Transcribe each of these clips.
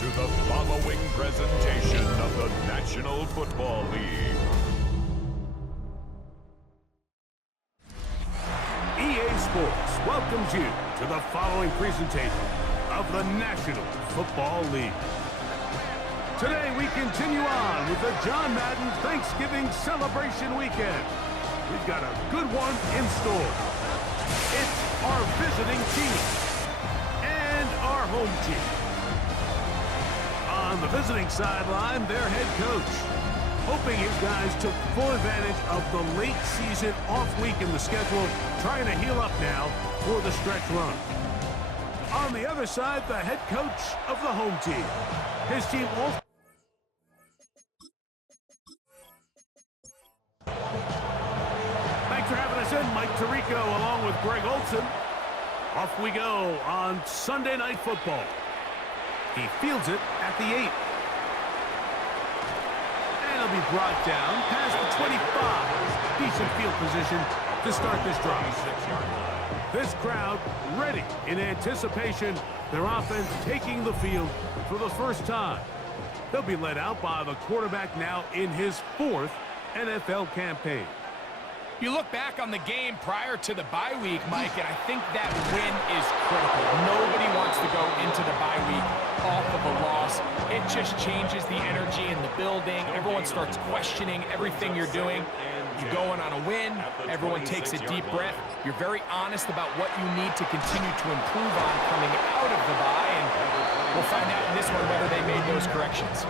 to the following presentation of the National Football League. EA Sports welcomes you to the following presentation of the National Football League. Today we continue on with the John Madden Thanksgiving Celebration Weekend. We've got a good one in store. It's our visiting team and our home team. On the visiting sideline, their head coach, hoping his guys took full advantage of the late season off week in the schedule, trying to heal up now for the stretch run. On the other side, the head coach of the home team. His team also... Thanks for having us in, Mike Tirico, along with Greg Olson. Off we go on Sunday Night Football. He fields it at the 8. And he'll be brought down past the 25. Decent field position to start this drive. This crowd ready in anticipation. Their offense taking the field for the first time. They'll be led out by the quarterback now in his 4th NFL campaign. You look back on the game prior to the bye week, Mike, and I think that win is critical. Nobody wants to go into the bye week off of a loss. It just changes the energy in the building. Everyone starts questioning everything you're doing. You go in on a win, everyone takes a deep breath. You're very honest about what you need to continue to improve on coming out of the bye, and we'll find out in this one whether they made those corrections.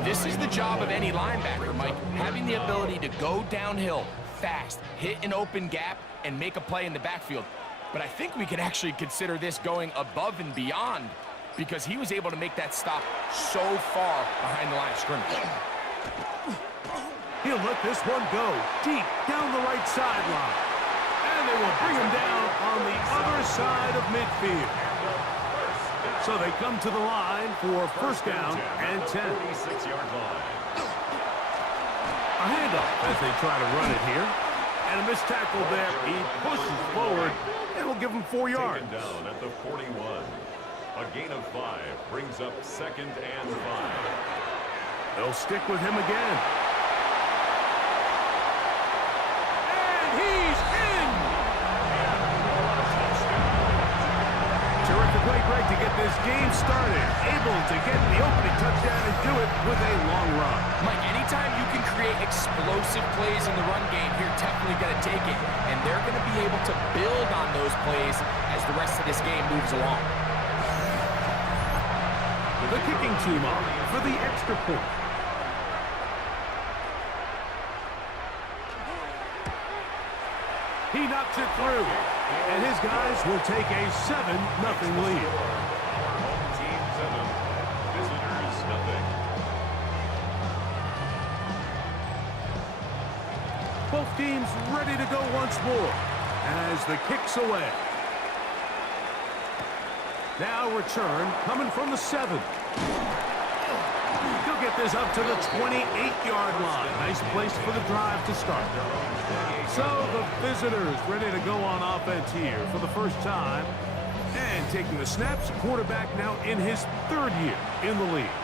This is the job of any linebacker, Mike, having the ability to go downhill fast, hit an open gap, and make a play in the backfield. But I think we can actually consider this going above and beyond because he was able to make that stop so far behind the line of scrimmage. He'll let this one go deep down the right sideline. And they will bring him down on the other side of midfield. So they come to the line for first down and 10. 46-yard line. A handoff as they try to run it here. And a missed tackle there. He pushes forward and will give him 4 yards. Taken down at the 41. A gain of 5 brings up 2nd and 5. They'll stick with him again. And he's in! Terrific late break to get this game started. Able to get the opening touchdown and do it with a long run. Mike, anytime you can create explosive plays in the run game, you're definitely going to take it. And they're going to be able to build on those plays as the rest of this game moves along. The kicking team on for the extra point. He knocks it through. And his guys will take a 7-0 lead. Home team 7, visitors nothing. Both teams ready to go once more as the kick's away. Now return coming from the 7. He'll get this up to the 28-yard line. Nice place for the drive to start. So the visitors ready to go on offense here for the first time. And taking the snaps, quarterback now in his 3rd year in the league.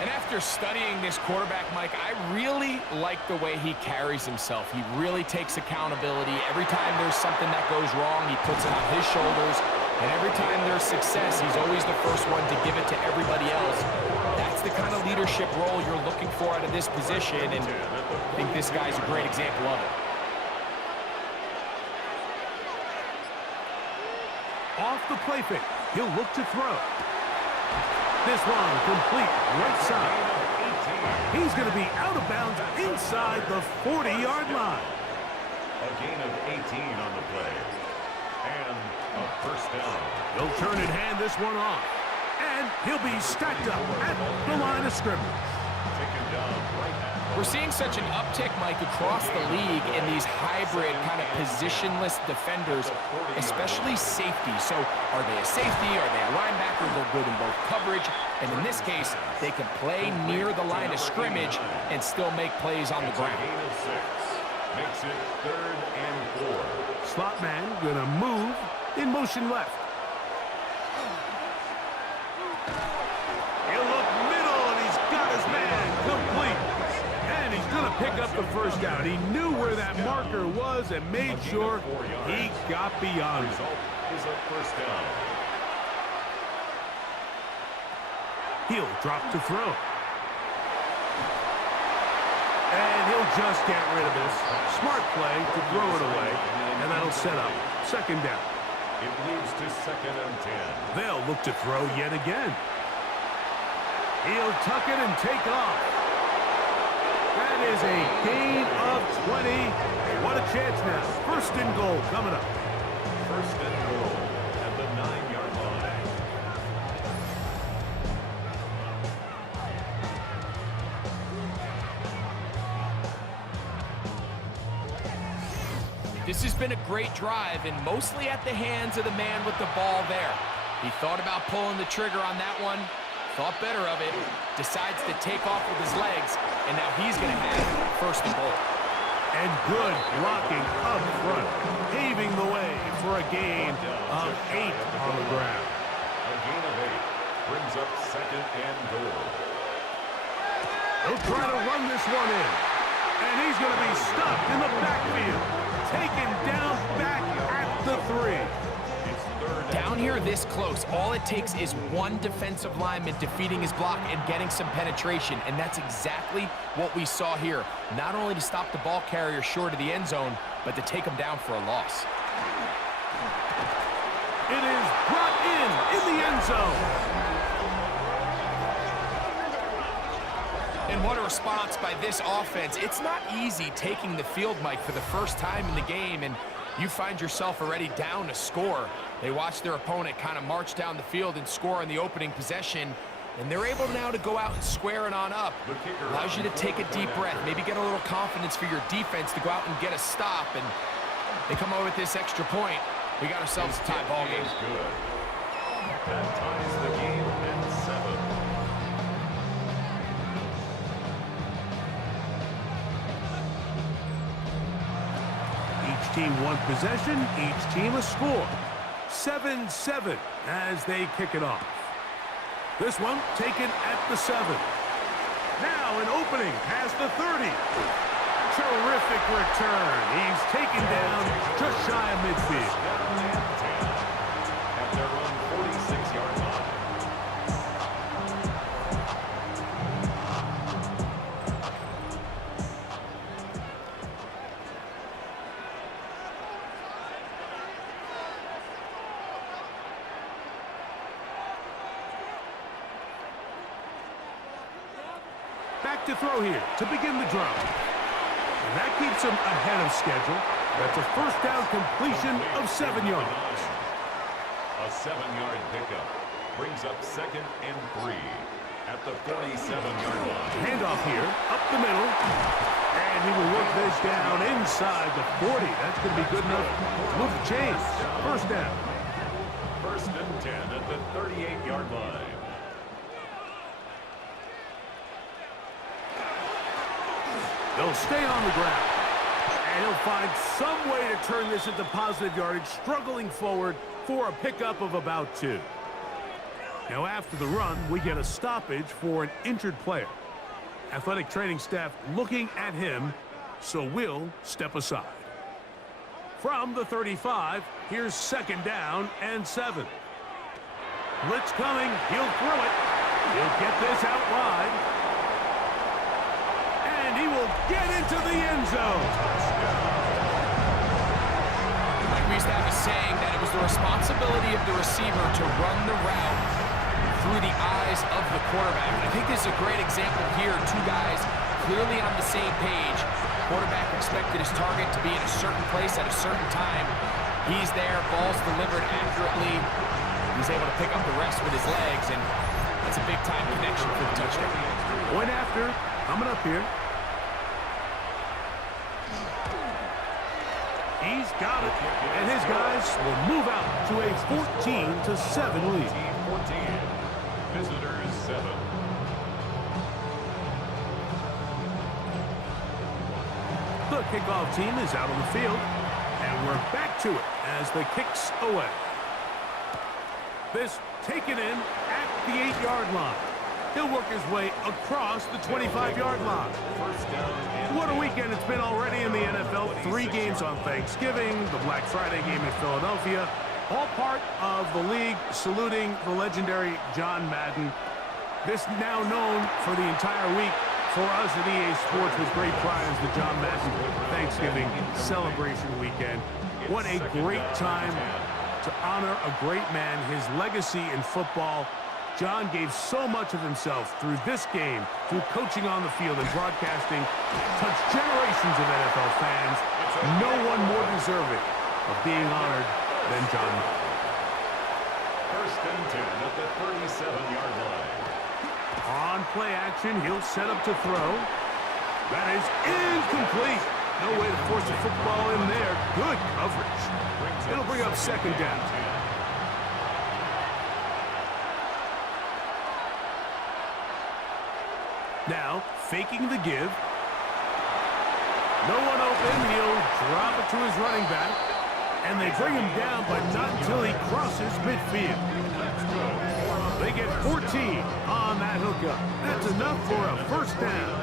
And after studying this quarterback, Mike, I really like the way he carries himself. He really takes accountability. Every time there's something that goes wrong, he puts it on his shoulders. And every time there's success, he's always the first one to give it to everybody else. That's the kind of leadership role you're looking for out of this position, and I think this guy's a great example of it. Off the play fake, he'll look to throw. This one complete right side. He's going to be out of bounds inside the 40-yard line. A gain of 18 on the play. And a first down. He'll turn and hand this one off. And he'll be stacked up at the line of scrimmage. Taken down right at. We're seeing such an uptick, Mike, across the league in these hybrid kind of positionless defenders, especially safety. So are they a safety? Are they a linebacker? They're good in both coverage. And in this case, they can play near the line of scrimmage and still make plays on the ground. Gain of 6 makes it 3rd and 4. Slot man gonna move in motion left. pick up the first down. He knew where that marker was and made sure he got beyond it. Result is a first down. He'll drop to throw. And he'll just get rid of this. Smart play to throw it away, and that'll set up second down. It leads to 2nd and 10. They'll look to throw yet again. He'll tuck it and take off. That is a gain of 20. What a chance now. First and goal coming up. First and goal at the 9-yard line. This has been a great drive, and mostly at the hands of the man with the ball there. He thought about pulling the trigger on that one, thought better of it, decides to take off with his legs, and now he's going to have first and goal. And good blocking up front, paving the way for a gain of 8 on the ground. A gain of 8 brings up 2nd and goal. He'll try to run this one in, and he's going to be stopped in the backfield. Taken down back at the 3. It's 3rd Down here this close, all it takes is one defensive lineman defeating his block and getting some penetration, and that's exactly what we saw here. Not only to stop the ball carrier short of the end zone, but to take him down for a loss. It is brought in the end zone. And what a response by this offense. It's not easy taking the field, Mike, for the first time in the game, and you find yourself already down a score. They watch their opponent kind of march down the field and score in the opening possession, and they're able now to go out and square it on up. Allows you to take a deep breath, maybe get a little confidence for your defense to go out and get a stop, and they come away with this extra point. We got ourselves a tie ball game. Good. That ties the game at 7. Each team one possession, each team a score. 7-7 as they kick it off. This one taken at the 7. Now an opening past the 30. Terrific return. He's taken down just shy of midfield. At their own 46-yard line. Back to throw here to begin the drive. And that keeps him ahead of schedule. That's a first down completion of 7 yards. A 7-yard pickup brings up 2nd and 3 at the 47-yard line. Handoff here, up the middle. And he will work this down inside the 40. That's going to be good enough to move the chains. First down. First and 10 at the 38-yard line. They'll stay on the ground. And he'll find some way to turn this into positive yardage, struggling forward for a pickup of about 2. Now after the run, we get a stoppage for an injured player. Athletic training staff looking at him, so we'll step aside. From the 35, here's 2nd down and 7. Blitz coming, he'll throw it. He'll get this out wide. He will get into the end zone. Like we used to have a saying that it was the responsibility of the receiver to run the route through the eyes of the quarterback. And I think this is a great example here. 2 guys clearly on the same page. Quarterback expected his target to be in a certain place at a certain time. He's there, ball's delivered accurately. He's able to pick up the rest with his legs, and that's a big-time connection for the touchdown. Point after, coming up here. He's got it, and his guys will move out to a 14-7 lead. 14, visitors 7. The kickoff team is out on the field, and we're back to it as the kick's away. This taken in at the 8-yard line. He'll work his way across the 25-yard line. What a weekend it's been already in the NFL. 3 games on Thanksgiving, the Black Friday game in Philadelphia, all part of the league saluting the legendary John Madden. This now known for the entire week for us at EA Sports with great pride as the John Madden Thanksgiving celebration weekend. What a great time to honor a great man, his legacy in football. John gave so much of himself through this game, through coaching on the field and broadcasting, touched generations of NFL fans. No one more deserving of being honored than John. First and 10 at the 37-yard line. On play action, he'll set up to throw. That is incomplete. No way to force the football in there. Good coverage. It'll bring up second down. Now, faking the give. No one open. He'll drop it to his running back. And they bring him down, but not until he crosses midfield. They get 14 on that hookup. That's enough for a first down.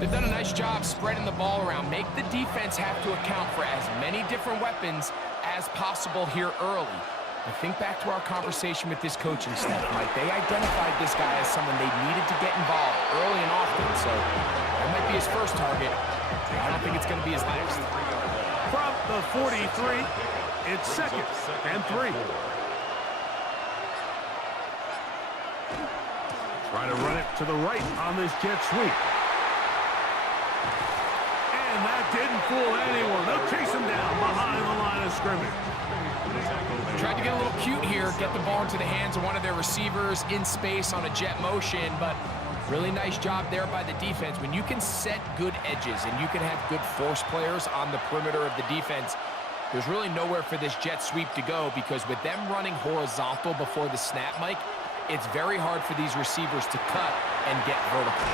They've done a nice job spreading the ball around. Make the defense have to account for as many different weapons as possible here early. I think back to our conversation with this coaching staff, Mike. They identified this guy as someone they needed to get involved early and often, so that might be his first target. I don't think it's going to be his last. From the 43, it's second and 3. Try to run it to the right on this jet sweep. And that didn't fool anyone. They'll chase him down behind the line of scrimmage. Tried to get a little cute here, get the ball into the hands of one of their receivers in space on a jet motion, but really nice job there by the defense. When you can set good edges and you can have good force players on the perimeter of the defense, there's really nowhere for this jet sweep to go, because with them running horizontal before the snap, Mike, it's very hard for these receivers to cut and get vertical.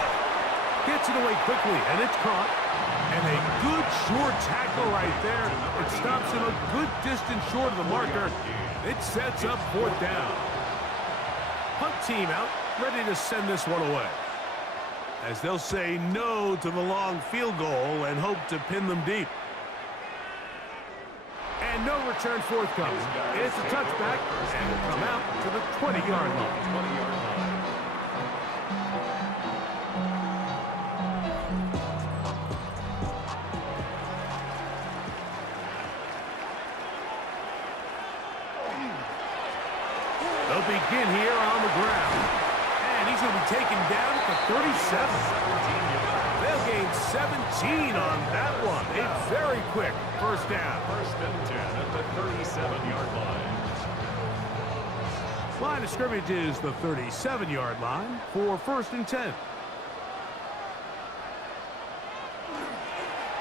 Gets it away quickly, and it's caught. And a good short tackle right there. It stops him a good distance short of the marker. It sets up fourth down. Punt team out, ready to send this one away, as they'll say no to the long field goal and hope to pin them deep. And no return forthcoming. It's a touchback, and will come out to the 20-yard line. They'll begin here on the ground. And he's going to be taken down at the 37. They'll gain 17 on that one. A very quick first down. First and 10 at the 37-yard line. Line of scrimmage is the 37-yard line for first and 10.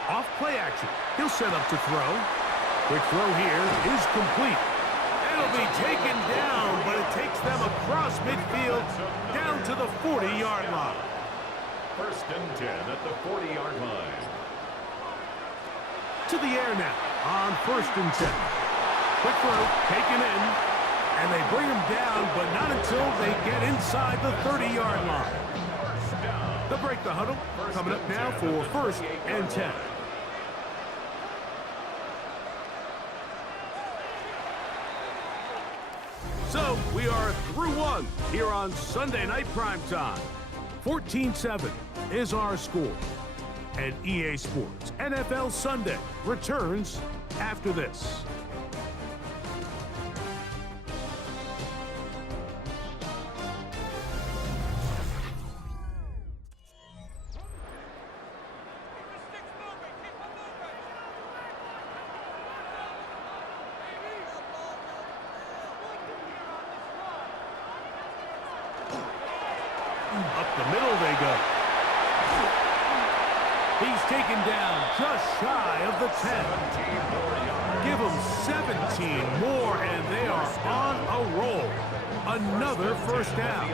Off play action. He'll set up to throw. Quick throw here is complete. It'll be taken down, but it takes them across midfield down to the 40-yard line. First and 10 at the 40-yard line. To the air now on first and 10. Quick throw taken in, and they bring him down, but not until they get inside the 30-yard line. They'll break the huddle. Coming up now for first and 10. So, we are through one here on Sunday Night Primetime. 14-7 is our score. And EA Sports NFL Sunday returns after this. Up the middle they go. He's taken down just shy of the 10. Give them 17 more, and they are on a roll. Another first down.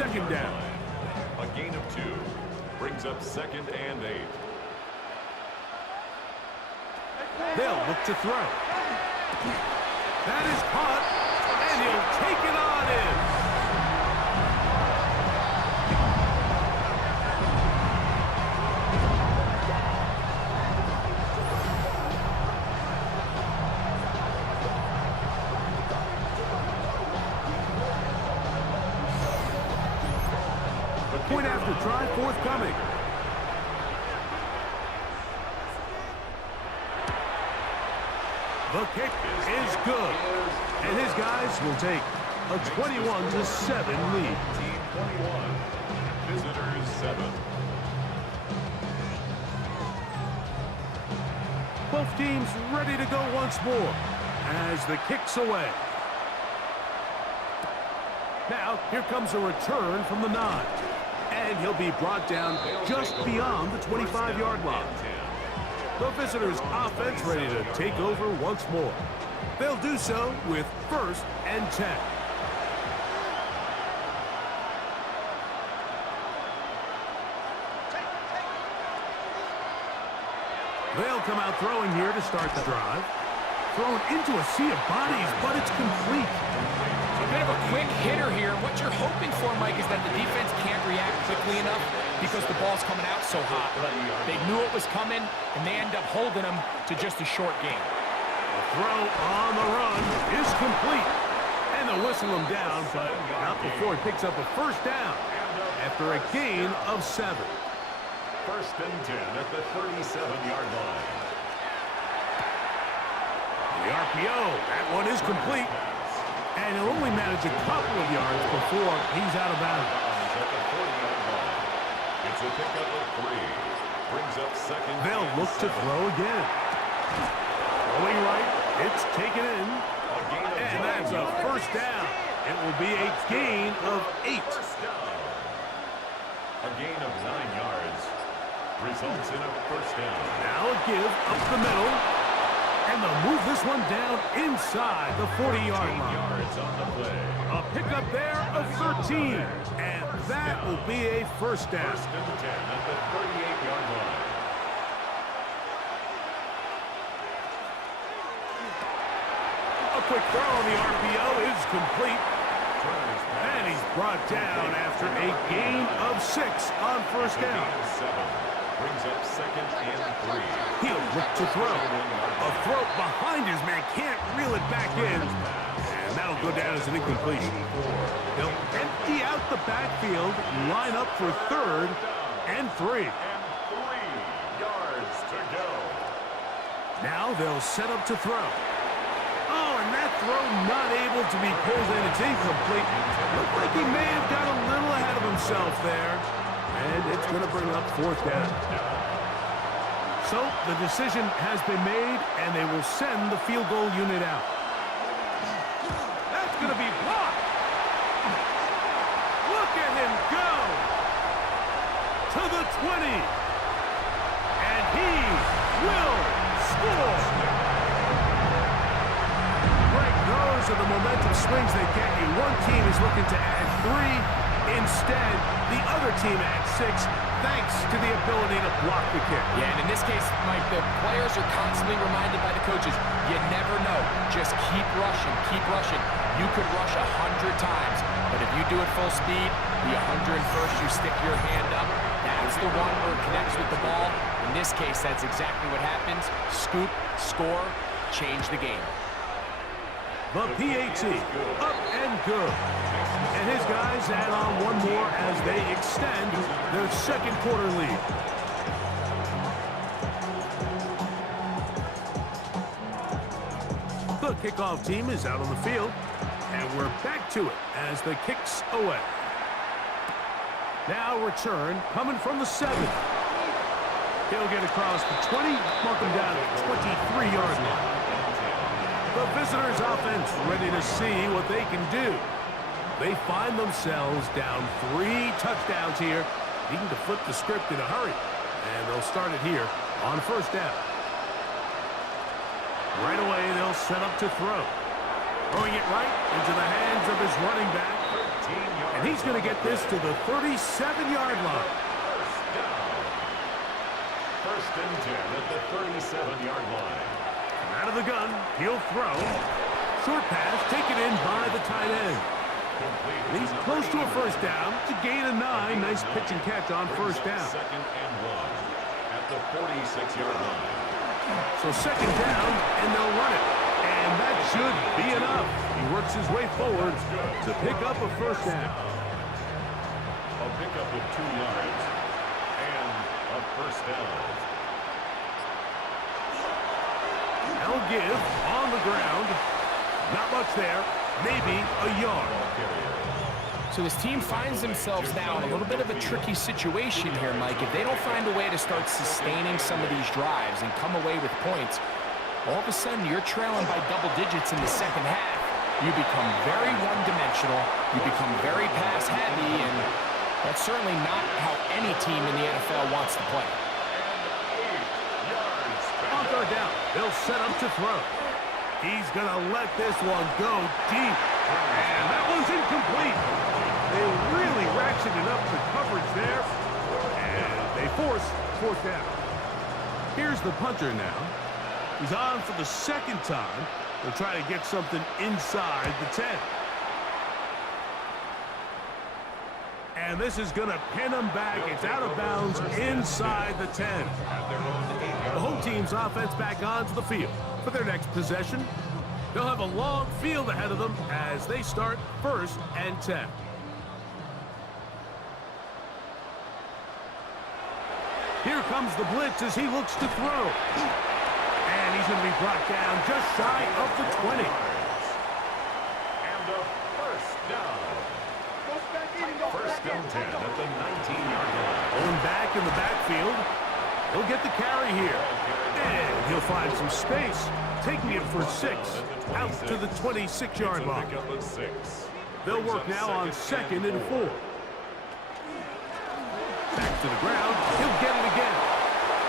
second down. A gain of 2 brings up 2nd and 8. They'll look to throw. That is caught, and he'll take it on in. Point after try forthcoming. The kick is good. And his guys will take a 21-7 lead. Team 21, visitors 7. Both teams ready to go once more as the kick's away. Now, here comes a return from the 9. And he'll be brought down just beyond the 25-yard line. The visitors' offense ready to take over once more. They'll do so with 1st and 10. They'll come out throwing here to start the drive. Thrown into a sea of bodies, but it's complete. A bit of a quick hitter here. What you're hoping for, Mike, is that the defense can't react quickly enough because the ball's coming out so hot. They knew it was coming, and they end up holding them to just a short game. The throw on the run is complete. And they'll whistle him down, but not before he picks up a 1st down after a gain of 7. 1st and 10 at the 37-yard line. The RPO, that one is complete. And he'll only manage a couple of yards before he's out of bounds. At the 40-yard line. It's a pickup of 3. Brings up 2nd. They'll look to throw again. Throwing right, it's taken in. And that's a 1st down. It will be a gain of 8. A gain of 9 yards results in a 1st down. Now a give up the middle. And they'll move this one down inside the 40-yard line. Yards on the play. A pickup there of 13. And that will be a 1st down. 1st and 10 at the 38-yard line. A quick throw on the RPO is complete. And he's brought down after a gain of 6 on 1st down. 7 brings up 2nd and 3. He'll look to throw. A throw behind his man, can't reel it back in. And that'll go down as an incompletion. He'll empty out the backfield, line up for 3rd and 3. And 3 yards to go. Now they'll set up to throw. Oh, and that throw not able to be pulled in. It's incomplete. Looked like he may have got a little ahead of himself there. And it's going to bring up 4th down. So the decision has been made, and they will send the field goal unit out. That's going to be blocked. Look at him go to the 20. And he will score. Greg, those are the momentum swings they get you. One team is looking to add 3. Instead, the other team adds 6, thanks to the ability to block the kick. Yeah, and in this case, Mike, the players are constantly reminded by the coaches, you never know. Just keep rushing, keep rushing. You could rush 100 times, but if you do it full speed, the 101st, you stick your hand up. That's the one where it connects with the ball. In this case, that's exactly what happens. Scoop, score, change the game. The PAT, up and good. And his guys add on one more as they extend their 2nd quarter lead. The kickoff team is out on the field, and we're back to it as the kick's away. Now return coming from the 7. He'll get across the 20, mark him down at the 23-yard line. The visitors' offense ready to see what they can do. They find themselves down 3 touchdowns here, needing to flip the script in a hurry. And they'll start it here on 1st down. Right away, they'll set up to throw. Throwing it right into the hands of his running back. And he's going to get this to the 37-yard line. First and 10 at the 37-yard line. Out of the gun, he'll throw. Short pass taken in by the tight end. And he's close to a first down. It's a gain of 9. Nice pitch and catch on first down. Second and 1 at the 46-yard line. So second down, and they'll run it. And that should be enough. He works his way forward to pick up a first down. A pickup of 2 yards and a first down. They'll give on the ground. Not much there. Maybe a yard. So this team finds themselves now in a little bit of a tricky situation here, Mike. If they don't find a way to start sustaining some of these drives and come away with points, all of a sudden you're trailing by double digits in the second half. You become very one-dimensional. You become very pass-heavy, and that's certainly not how any team in the NFL wants to play. On third down, they'll set up to throw. He's going to let this one go deep. And that one's incomplete. They really ratcheted up the coverage there. And they force fourth down. Here's the punter now. He's on for the second time. They'll try to get something inside the 10. And this is going to pin them back. It's out of bounds inside the 10. The home team's offense back onto the field for their next possession. They'll have a long field ahead of them as they start first and 10. Here comes the blitz as he looks to throw. And he's going to be brought down just shy of the 20. And a first down. First and 10 at the 19-yard line. Going back in the backfield. He'll get the carry here. And he'll find some space, taking it for 6 out to the 26-yard line. They'll work now on second and 4. Back to the ground. He'll get it again.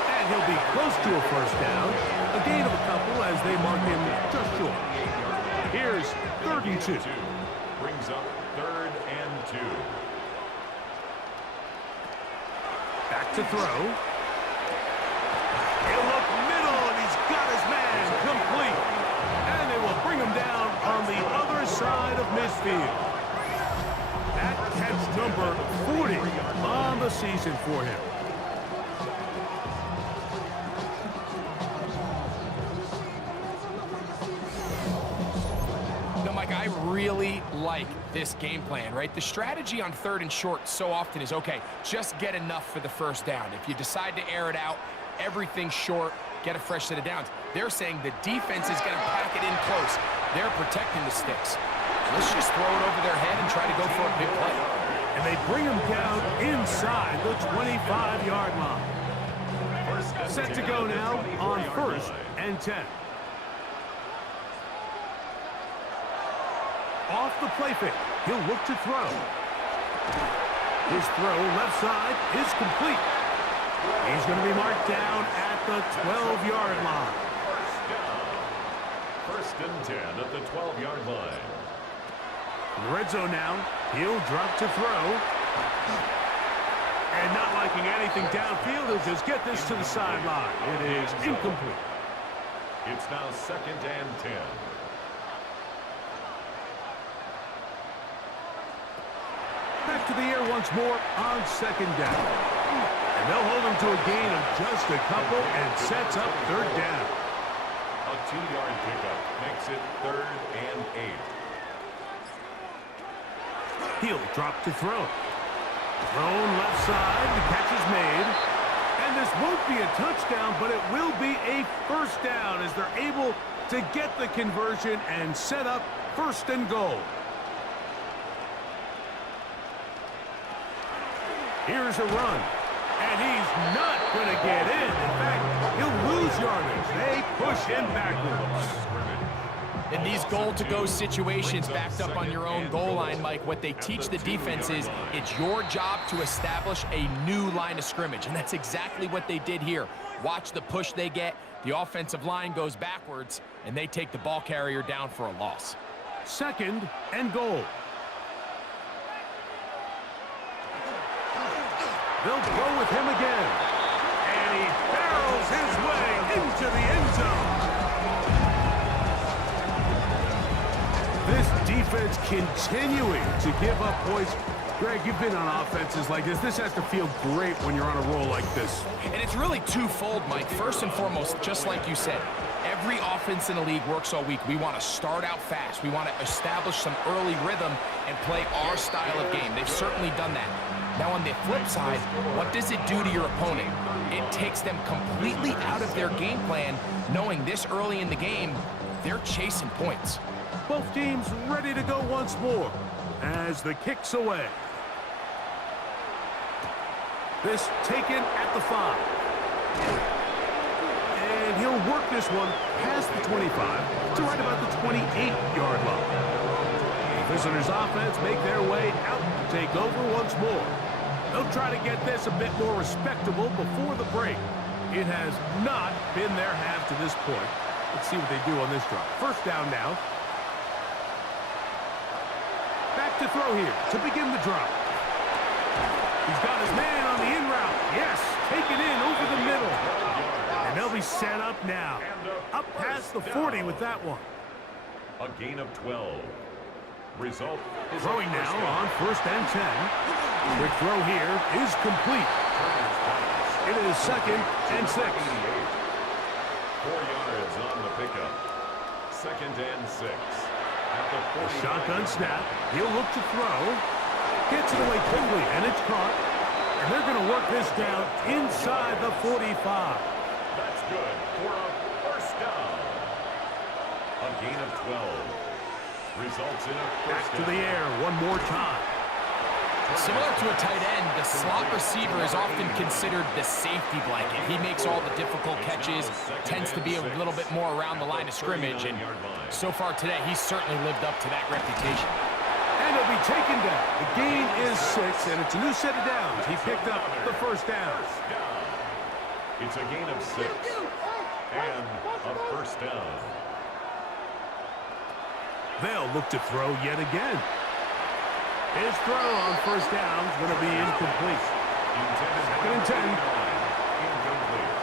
And he'll be close to a first down. A gain of a couple as they mark him just short. Here's 3rd and 2. Brings up 3rd and 2. Back to throw. He'll look middle, and he's got his man complete. And they will bring him down on the other side of midfield. That catch number 40 on the season for him. No, Mike, I really like this game plan, right? The strategy on 3rd and short so often is, okay, just get enough for the first down. If you decide to air it out, everything's short, get a fresh set of downs. They're saying the defense is going to pack it in close. They're protecting the sticks. Let's just throw it over their head and try to go for a big play. And they bring him down inside the 25-yard line. Set to go now on 1st and 10. Off the play fake, he'll look to throw. His throw left side is complete. He's going to be marked down at the 12-yard line. First and 10 at the 12-yard line. In the red zone now, he'll drop to throw. And not liking anything downfield, he'll just get this to the sideline. It is incomplete. It's now 2nd and 10. Back to the air once more on 2nd down. And they'll hold him to a gain of just a couple and sets up 3rd down. A 2-yard pickup makes it 3rd and 8. He'll drop to throw. Thrown left side, the catch is made. And this won't be a touchdown, but it will be a first down as they're able to get the conversion and set up 1st and goal. Here's a run. And he's not going to get in. In fact, he'll lose yardage. They push him backwards. In these goal-to-go situations backed up on your own goal line, Mike, what they teach the defense is it's your job to establish a new line of scrimmage, and that's exactly what they did here. Watch the push they get. The offensive line goes backwards, and they take the ball carrier down for a loss. 2nd and goal. They'll go with him again. And he barrels his way into the end zone. This defense continuing to give up points. Greg, you've been on offenses like this. This has to feel great when you're on a roll like this. And it's really twofold, Mike. First and foremost, just like you said, every offense in the league works all week. We want to start out fast. We want to establish some early rhythm and play our style of game. They've certainly done that. Now, on the flip side, what does it do to your opponent? It takes them completely out of their game plan, knowing this early in the game, they're chasing points. Both teams ready to go once more as the kick's away. This taken at the 5. And he'll work this one past the 25 to right about the 28-yard line. The visitors' offense make their way out to take over once more. They'll try to get this a bit more respectable before the break. It has not been their half to this point. Let's see what they do on this drive. First down now. Back to throw here to begin the drive. He's got his man on the in route. Yes, take it in over the middle. And they'll be set up now. Up past the 40 with that one. A gain of 12. Result is throwing now on first and 10. Quick throw here is complete. It is second and 6. 4 yards on the pickup. Second and 6. At the 40. Shotgun snap. He'll look to throw. Gets it away quickly, and it's caught. And they're going to work this down inside the 45. That's good for a first down. A gain of 12. Results in a first down. Back to the air one more time. Similar to a tight end, the slot receiver is often considered the safety blanket. He makes all the difficult catches, tends to be a little bit more around the line of scrimmage, and so far today, he's certainly lived up to that reputation. And he'll be taken down. The gain is 6, and it's a new set of downs. He picked up the first down. It's a gain of 6 and a first down. They'll look to throw yet again. His throw on first down is going to be incomplete. Second and 10. Incomplete.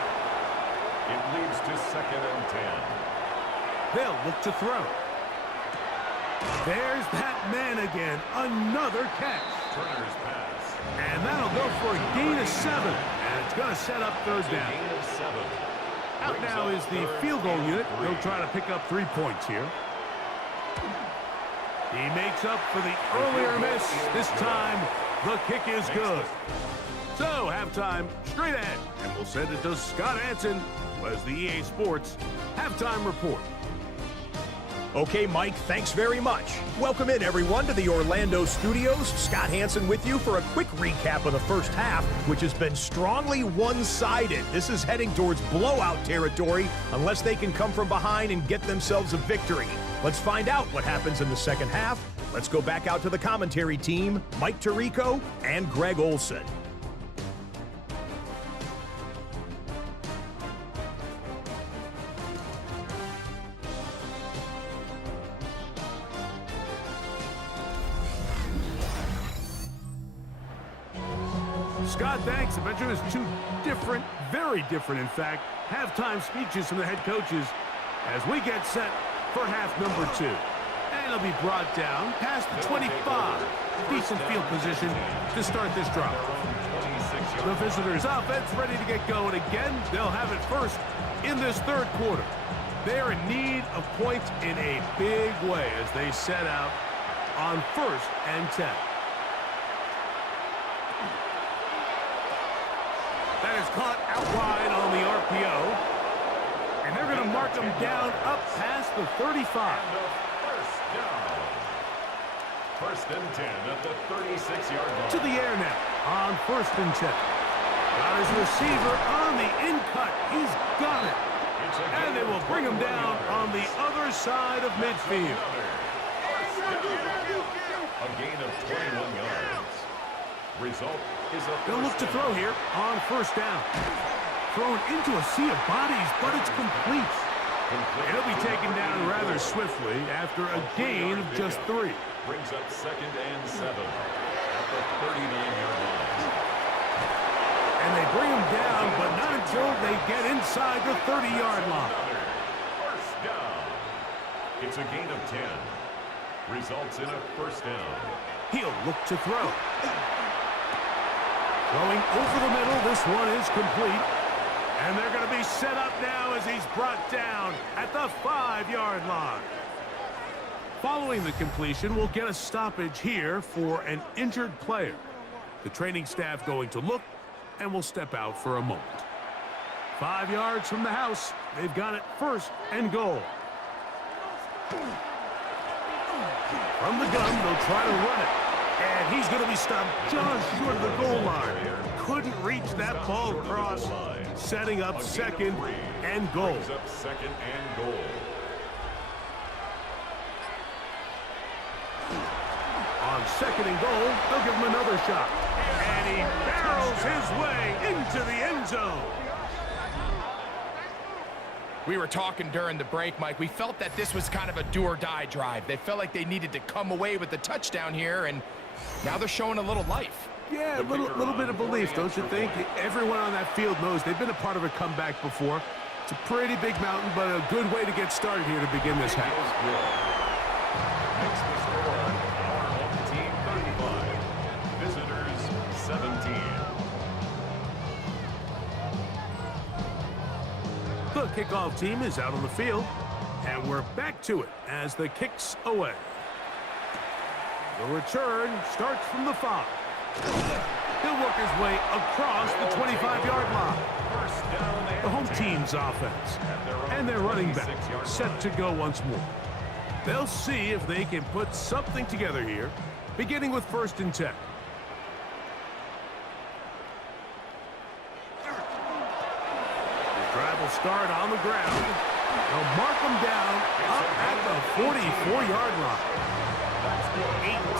It leads to second and 10. They'll look to throw. There's that man again. Another catch. Turner's pass. And that'll go for a gain of 7. And it's going to set up third down. Gain of 7. Out now is the field goal unit. They'll try to pick up 3 points here. He makes up for the earlier miss. This time, the kick is good. So, halftime straight ahead. And we'll send it to Scott Hansen, who has the EA Sports Halftime Report. Okay, Mike, thanks very much. Welcome in, everyone, to the Orlando studios. Scott Hansen with you for a quick recap of the first half, which has been strongly one-sided. This is heading towards blowout territory unless they can come from behind and get themselves a victory. Let's find out what happens in the second half. Let's go back out to the commentary team, Mike Tirico and Greg Olson. Scott, thanks. I bet you there's 2 different, very different, in fact, halftime speeches from the head coaches as we get set for half number 2. And it'll be brought down past the 25. Decent field position to start this drive. The visitors' offense ready to get going again. They'll have it first in this third quarter. They're in need of points in a big way as they set out on first and 10. That is caught out wide on the RPO. And they're going to mark them down up past the 35. First down. First and 10 at the 36-yard line. To the air now on first and 10. Got his receiver on the in-cut. He's got it. And they will bring him down on the other side of midfield. A gain of 21 yards. Result is a They'll look to throw here on first down. Thrown into a sea of bodies, but it's complete. It'll be taken down rather swiftly after a gain of just 3. Brings up second and 7 at the 39-yard line. bring him down, but not until they get inside the 30-yard line. First down. It's a gain of 10. Results in a first down. He'll look to throw. Throwing over the middle, this one is complete. And they're going to be set up now as he's brought down at the 5-yard line. Following the completion, we'll get a stoppage here for an injured player. The training staff going to look, and will step out for a moment. 5 yards from the house. They've got it first and goal. From the gun, they'll try to run it. And he's going to be stopped just short of the goal line. Couldn't reach that ball across. Setting up second and goal. Second and goal. On second and goal, they'll give him another shot. And he barrels his way into the end zone. We were talking during the break, Mike. We felt that this was kind of a do-or-die drive. They felt like they needed to come away with the touchdown here, and now they're showing a little life. Yeah, a little bit of belief, don't you think? Everyone on that field knows they've been a part of a comeback before. It's a pretty big mountain, but a good way to get started here to begin this half. Makes the score our home team 35, visitors 17. The kickoff team is out on the field, and we're back to it as the kick's away. The return starts from the 5. He'll work his way across the 25-yard line. The home team's offense and their running back set to go once more. They'll see if they can put something together here, beginning with 1st and 10. Drive will start on the ground. They'll mark them down up at the 44-yard line.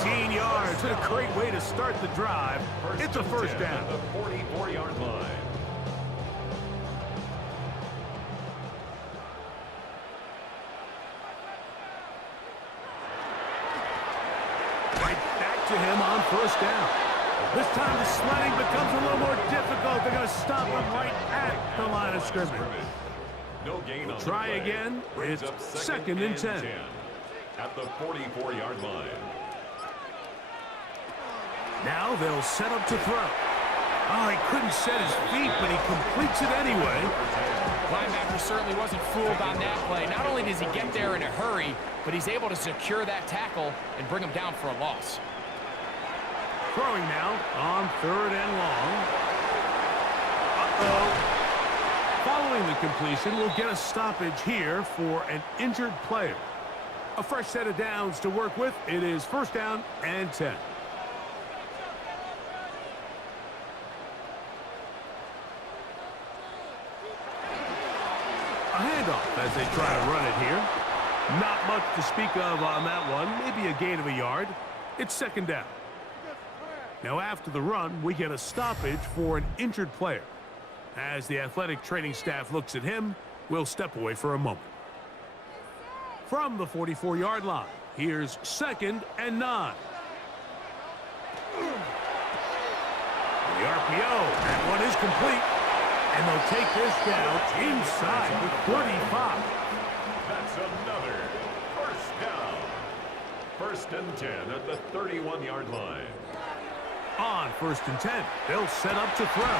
18 yards. What a great way to start the drive. It's a first down. The 44-yard line. Right back to him on 1st down. This time the sledding becomes a little more difficult. They're going to stop him right at the line of scrimmage. No gain on Try again. It's 2nd and 10. At the 44-yard line. Now they'll set up to throw. Oh, he couldn't set his feet, but he completes it anyway. Linebacker certainly wasn't fooled on that play. Not only does he get there in a hurry, but he's able to secure that tackle and bring him down for a loss. Throwing now on 3rd and long. Uh-oh. Following the completion, we'll get a stoppage here for an injured player. A fresh set of downs to work with. It is 1st down and 10. A handoff as they try to run it here. Not much to speak of on that one. Maybe a gain of a yard. It's 2nd down. Now after the run, we get a stoppage for an injured player. As the athletic training staff looks at him, we'll step away for a moment. From the 44-yard line, here's 2nd and 9. The RPO, that one is complete. And they'll take this down inside the 35. That's another first down. 1st and 10 at the 31-yard line. On 1st and 10, they'll set up to throw.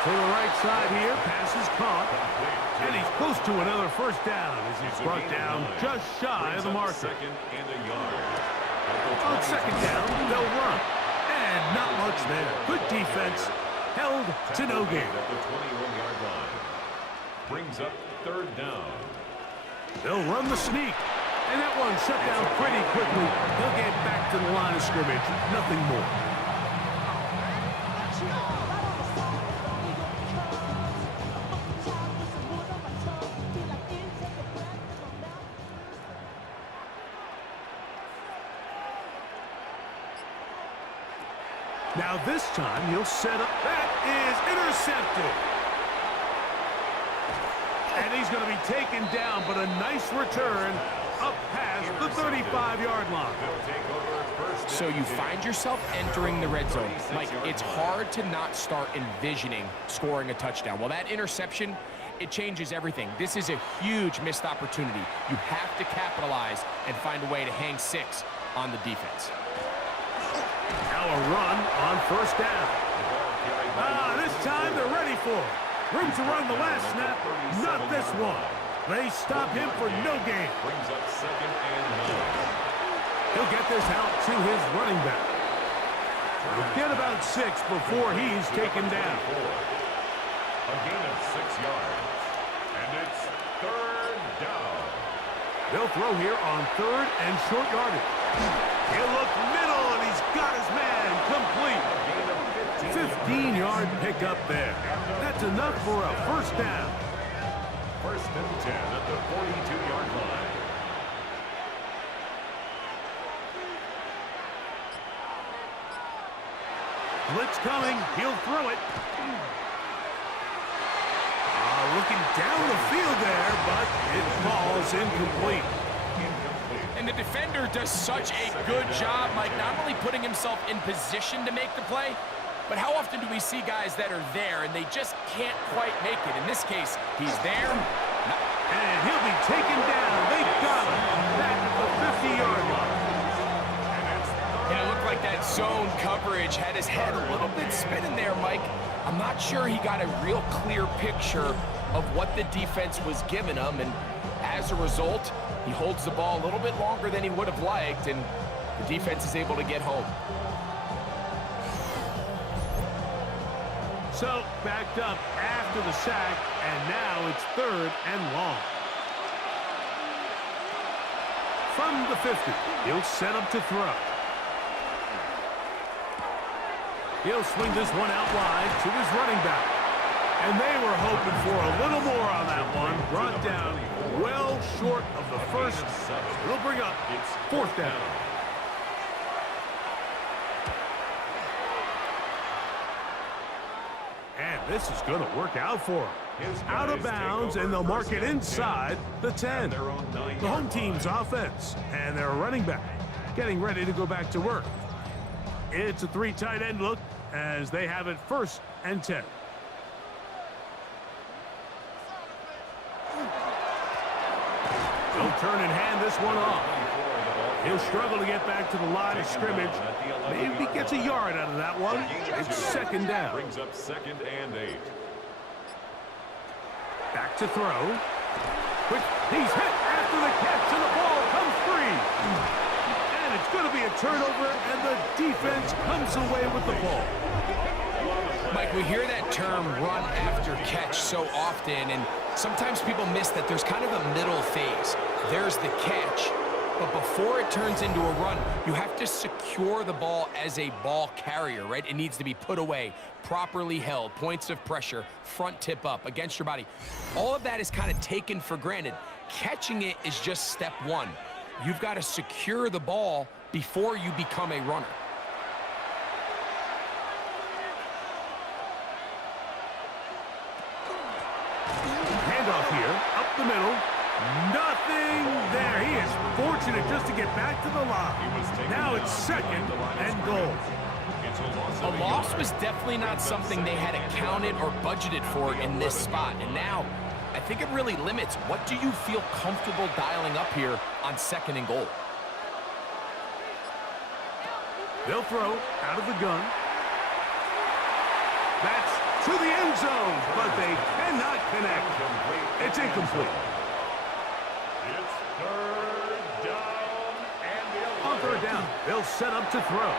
To the right side here, pass is caught. And he's close to another first down as he's brought down just shy of the marker. 2nd and a yard. On 2nd down, they'll run. And not much there. Good defense. Held to no gain. At the 21-yard line. Brings up 3rd down. They'll run the sneak. And that one shut down pretty quickly. He'll get back to the line of scrimmage. Nothing more. Now this time he'll set up. That is intercepted. And he's going to be taken down, but a nice return up past the 35-yard line. So you find yourself entering the red zone. Mike, it's hard to not start envisioning scoring a touchdown. Well, that interception, it changes everything. This is a huge missed opportunity. You have to capitalize and find a way to hang 6 on the defense. Now a run on first down. This time they're ready for it. Room to run the last snap, not this one. They stop him for no gain. Brings up 2nd and 9. He'll get this out to his running back. He'll get about 6 before he's taken down. A gain of 6 yards. And it's 3rd down. They'll throw here on 3rd and short yardage. He'll look middle, and he's got his man complete. 15-yard pickup there. That's enough for a first down. 1st and 10 at the 42-yard line. Blitz coming. He'll throw it. Looking down the field there, but it falls incomplete. And the defender does such a good job, Mike, not only putting himself in position to make the play, but how often do we see guys that are there and they just can't quite make it? In this case, he's there. And he'll be taken down. They've got him back at the 50-yard line. And it looked like that zone coverage had his head a little bit spinning there, Mike. I'm not sure he got a real clear picture of what the defense was giving him, and as a result, he holds the ball a little bit longer than he would have liked, and the defense is able to get home. So, backed up after the sack, and now it's 3rd and long. From the 50, he'll set up to throw. He'll swing this one out wide to his running back. And they were hoping for a little more on that one. Brought down well short of the first. It'll bring up 4th down. And this is going to work out for him. Out of bounds, and they'll mark it inside the 10. The home team's offense and their running back getting ready to go back to work. It's a 3 tight end look as they have it 1st and 10. He'll turn and hand this one off. He'll struggle to get back to the line of scrimmage. Maybe gets a yard out of that one. It's 2nd down. Brings up 2nd and 8. Back to throw. Quick, he's hit after the catch, and the ball comes free. And it's going to be a turnover, and the defense comes away with the ball. Mike, we hear that term run after catch so often, and sometimes people miss that there's kind of a middle phase. There's the catch, but before it turns into a run, you have to secure the ball as a ball carrier, right? It needs to be put away, properly held, points of pressure, front tip up against your body. All of that is kind of taken for granted. Catching it is just step 1. You've got to secure the ball before you become a runner. Handoff here, up the middle. Nothing there. He is fortunate just to get back to the line. Now it's 2nd and goal. A loss was definitely not something they had accounted or budgeted for in this spot. And now, I think it really limits what do you feel comfortable dialing up here on 2nd and goal. They'll throw out of the gun. That's to the end zone, but they cannot connect. It's incomplete. It's 3rd down and 11. On 3rd down, they'll set up to throw.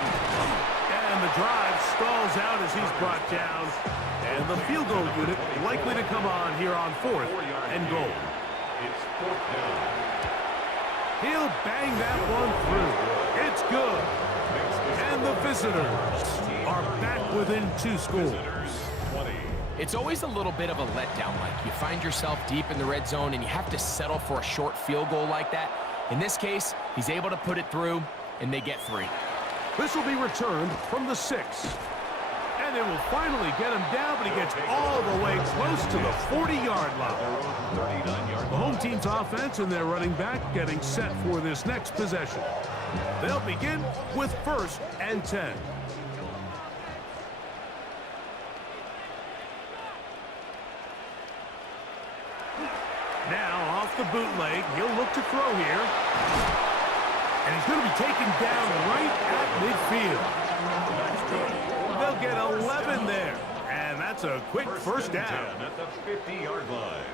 And the drive stalls out as he's brought down. And the field goal unit likely to come on here on 4th and goal. It's 4th down. He'll bang that one through. It's good. And the visitors are back within 2 scores. It's always a little bit of a letdown, Mike. You find yourself deep in the red zone and you have to settle for a short field goal like that. In this case, he's able to put it through, and they get 3. This will be returned from the 6. And they will finally get him down, but he gets all the way close to the 40-yard line. The home team's offense and their running back getting set for this next possession. They'll begin with 1st and 10. Now off the bootleg, he'll look to throw here. And he's going to be taken down right at midfield. They'll get 11 there. And that's a quick first down. At the 50-yard line.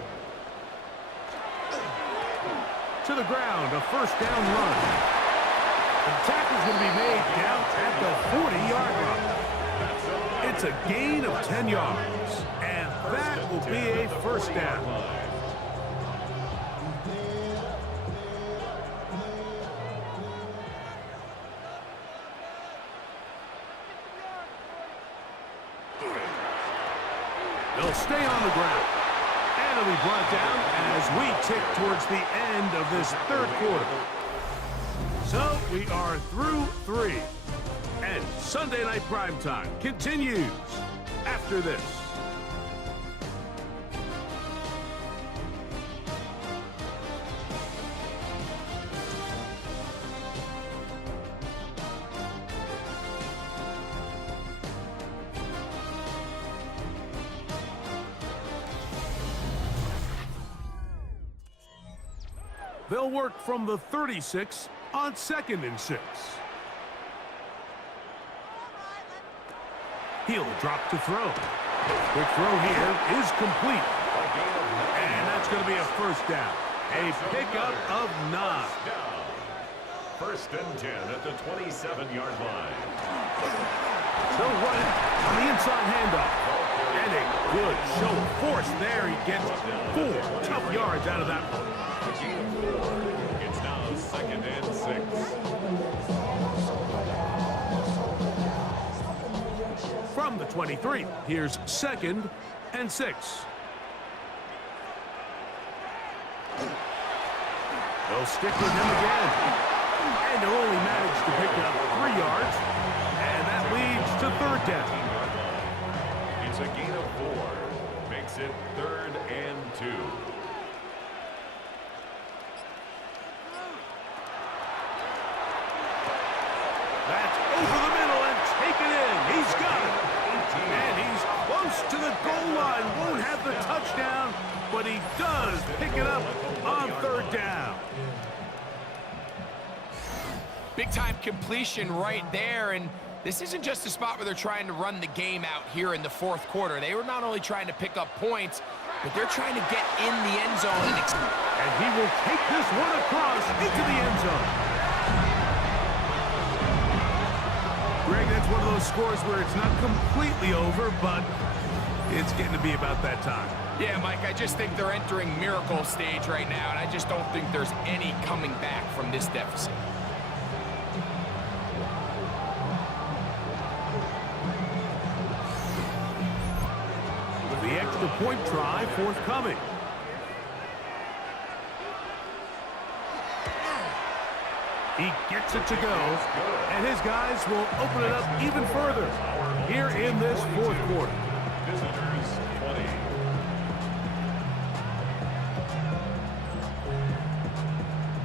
To the ground, a first down run. The tackle's going to be made down at the 40-yard line. It's a gain of 10 yards. And that will be a first down. They'll stay on the ground. And it'll be brought down as we tick towards the end of this 3rd quarter. So we are through 3. And Sunday Night Primetime continues after this. They'll work from the 36 on 2nd and 6. He'll drop to throw. Quick throw here is complete. And that's going to be a first down. A pickup of 9. 1st and 10 at the 27-yard line. They'll run it on the inside handoff. And a good show of force there. He gets 4 tough yards out of that one. It's now 2nd and 6. From the 23, here's 2nd and 6. They'll stick with him again. And they'll only manage to pick up 3 yards. And that leads to 3rd down. It's a gain of 4. Makes it 3rd and 2. That's over the middle and taken in. He's got it. And he's close to the goal line. Won't have the touchdown, but he does pick it up on 3rd down. Big-time completion right there, and this isn't just a spot where they're trying to run the game out here in the 4th quarter. They were not only trying to pick up points, but they're trying to get in the end zone. And he will take this one across into the end zone. Greg, that's one of those scores where it's not completely over, but it's getting to be about that time. Yeah, Mike, I just think they're entering miracle stage right now, and I just don't think there's any coming back from this deficit. With the extra point try forthcoming. He gets it to go, and his guys will open it up even further here in this 4th quarter. Visitors 20.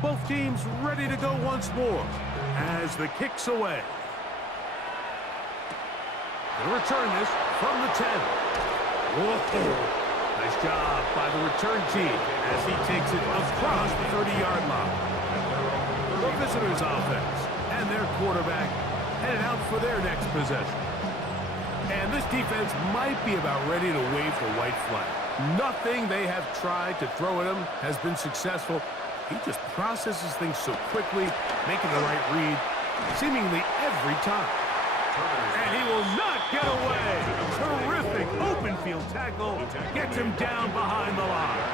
Both teams ready to go once more as the kick's away. They'll return this from the 10. Whoa. Nice job by the return team as he takes it across the 30-yard line. The visitors' offense and their quarterback headed out for their next possession. And this defense might be about ready to wave the white flag. Nothing they have tried to throw at him has been successful. He just processes things so quickly, making the right read seemingly every time. And he will not get away. Terrific open field tackle gets him down behind the line.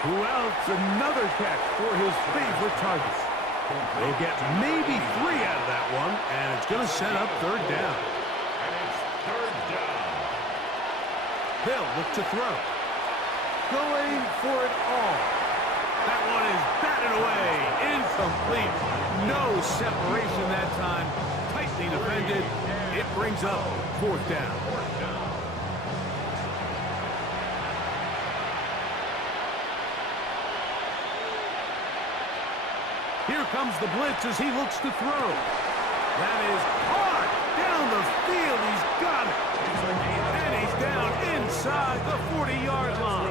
Who else? Another catch for his favorite target. They'll get maybe 3 out of that one, and it's going to set up 3rd down. And it's 3rd down. They'll look to throw. Going for it all. That one is batted away. Incomplete. No separation that time. Tightly defended. It brings up fourth down. Here comes the blitz as he looks to throw. That is hard down the field. He's got it. And he's down inside the 40-yard line.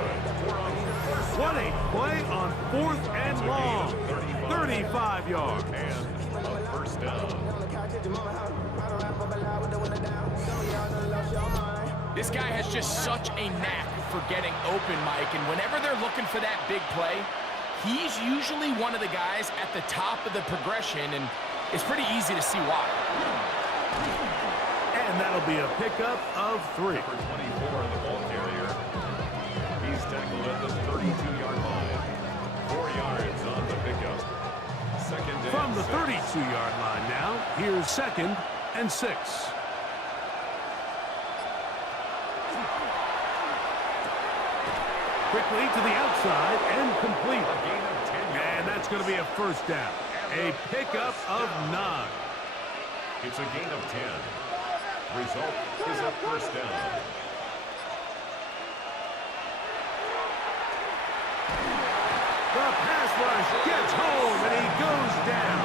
What a play on fourth and long. 35 yards. And a first down. This guy has just such a knack for getting open, Mike, and whenever they're looking for that big play, he's usually one of the guys at the top of the progression, and it's pretty easy to see why. And that'll be a pickup of 3. Number 24 in the ball carrier. He's tackled at the 32-yard line. 4 yards on the pickup. Second and From the 6. 32-yard line now, here's 2nd and 6. Quickly to the outside and complete. A gain of 10 yards. And that's going to be a first down. A pickup of 9. It's a gain of 10. Result is a first down. The pass rush gets home and he goes down.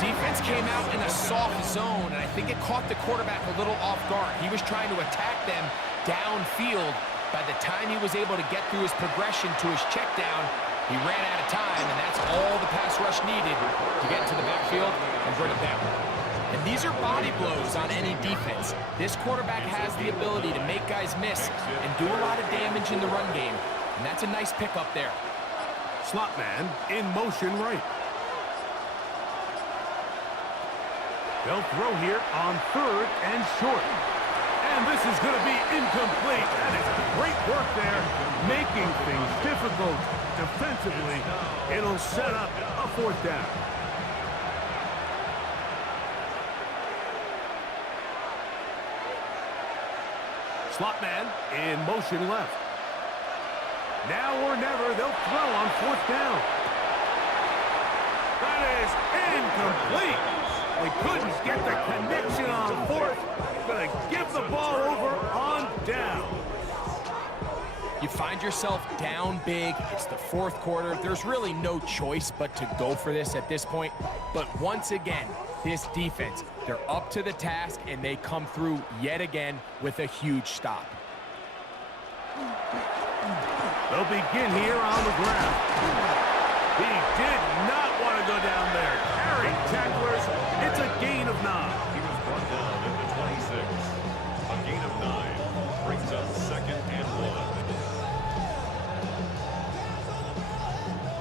Defense came out in a soft zone, and I think it caught the quarterback a little off guard. He was trying to attack them downfield. By the time he was able to get through his progression to his check down, he ran out of time, and that's all the pass rush needed to get into the backfield and bring it down. And these are body blows on any defense. This quarterback has the ability to make guys miss and do a lot of damage in the run game, and that's a nice pickup there. Slot man in motion right. They'll throw here on 3rd and short. And this is going to be incomplete. That is great work there, making things difficult defensively. It'll set up a 4th down. Slot man in motion left. Now or never, they'll throw on 4th down. That is incomplete. They couldn't get the connection on 4th. Going to give the ball over on down. You find yourself down big. It's the 4th quarter. There's really no choice but to go for this at this point. But once again, this defense, they're up to the task, and they come through yet again with a huge stop. They'll begin here on the ground. He did not want to go down there. Carry tacklers. It's a gain of 9. He was brought down at the 26. A gain of 9 brings up 2nd and 1.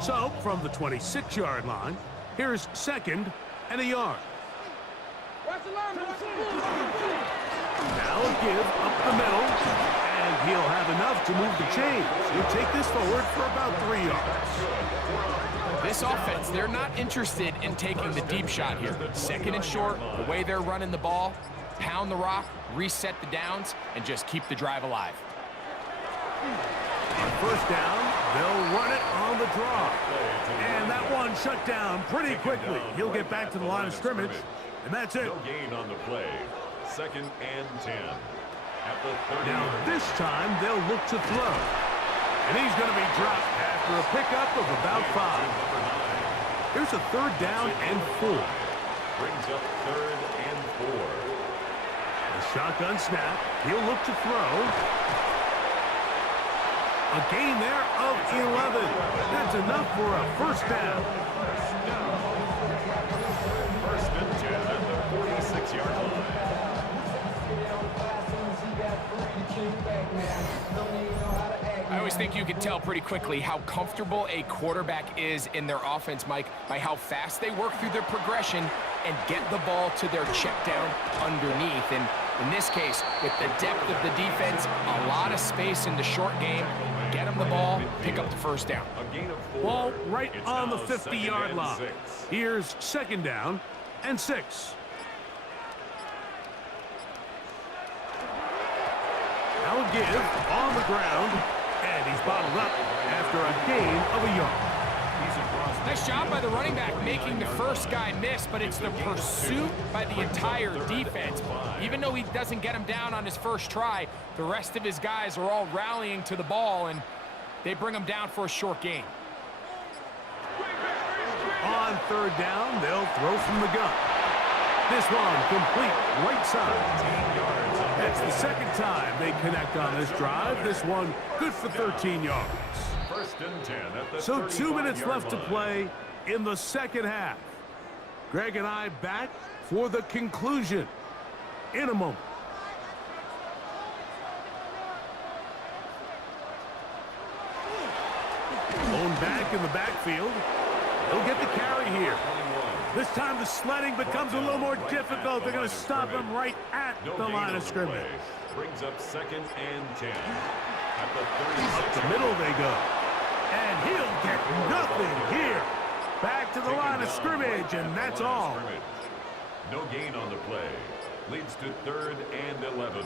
So, from the 26-yard line, here's 2nd and a yard. Now a give up the middle, and he'll have enough to move the chains. He'll take this forward for about 3 yards. This offense, they're not interested in taking the deep shot here. 2nd and short, the way they're running the ball, pound the rock, reset the downs, and just keep the drive alive. On 1st down, they'll run it on the draw. And that one shut down pretty quickly. He'll get back to the line of scrimmage, and that's it. No gain on the play. 2nd and 10. At the 30. Now this time, they'll look to throw. And he's going to be dropped after a pickup of about 5. Here's a 3rd down and 4. Brings up 3rd and 4. The shotgun snap. He'll look to throw. A gain there of 11. That's enough for a 1st down. 1st and 10 at the 46-yard line. I always think you can tell pretty quickly how comfortable a quarterback is in their offense, Mike, by how fast they work through their progression and get the ball to their check down underneath. And in this case, with the depth of the defense, a lot of space in the short game, get them the ball, pick up the 1st down. A gain of 4. Ball right It's on the now 50-yard 2nd line. and 6. Here's 2nd down and 6. Now a give on the ground, and And he's bottled up after a gain of a yard. Nice job by the running back making the first guy miss, but it's the pursuit by the entire defense. Even though he doesn't get him down on his first try, the rest of his guys are all rallying to the ball, and they bring him down for a short gain. On third down, they'll throw from the gun. This one complete right side. That's the second time they connect on this drive. This one good for 13 yards. First and 10 at the So 2 minutes left to line. play in the second half. Greg and I back for the conclusion in a moment. Lone back in the backfield. He'll get the carry here. This time the sledding becomes a little more difficult. They're going to stop him right at the line of scrimmage. Brings up second and 10. At the 36. Up the middle they go. And he'll get nothing here. Back to the line of scrimmage, and that's all. No gain on the play. Leads to third and 11.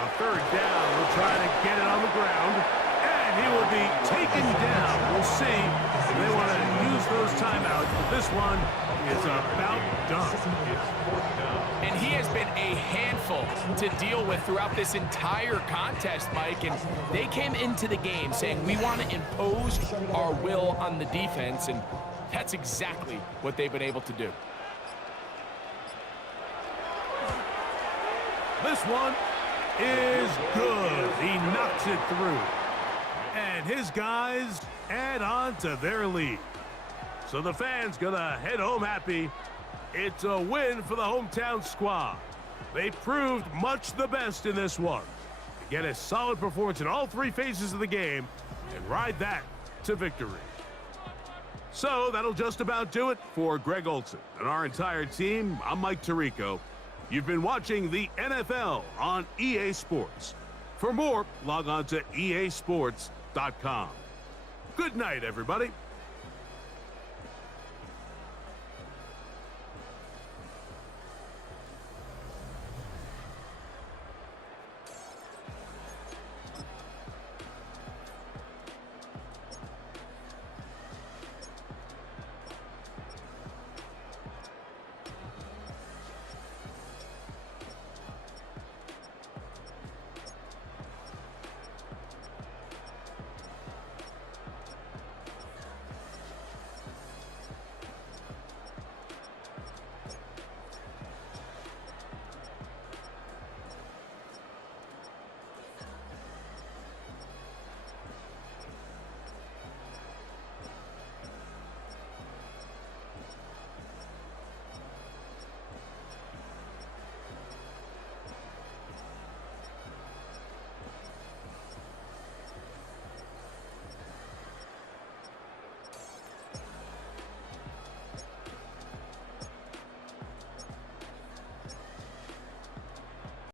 On third down, we'll try to get it on the ground. And he will be taken down. We'll see if they want to use those timeouts, but this one is about done. It's fourth down. And he has been a handful to deal with throughout this entire contest, Mike. And they came into the game saying, we want to impose our will on the defense. And that's exactly what they've been able to do. This one is good. He knocks it through. And his guys add on to their lead. So the fans gonna head home happy. It's a win for the hometown squad. They proved much the best in this one. Get a solid performance in all three phases of the game and ride that to victory. So that'll just about do it for Greg Olson and our entire team. I'm Mike Tirico. You've been watching the NFL on EA Sports. For more, log on to easports.com. Good night, everybody.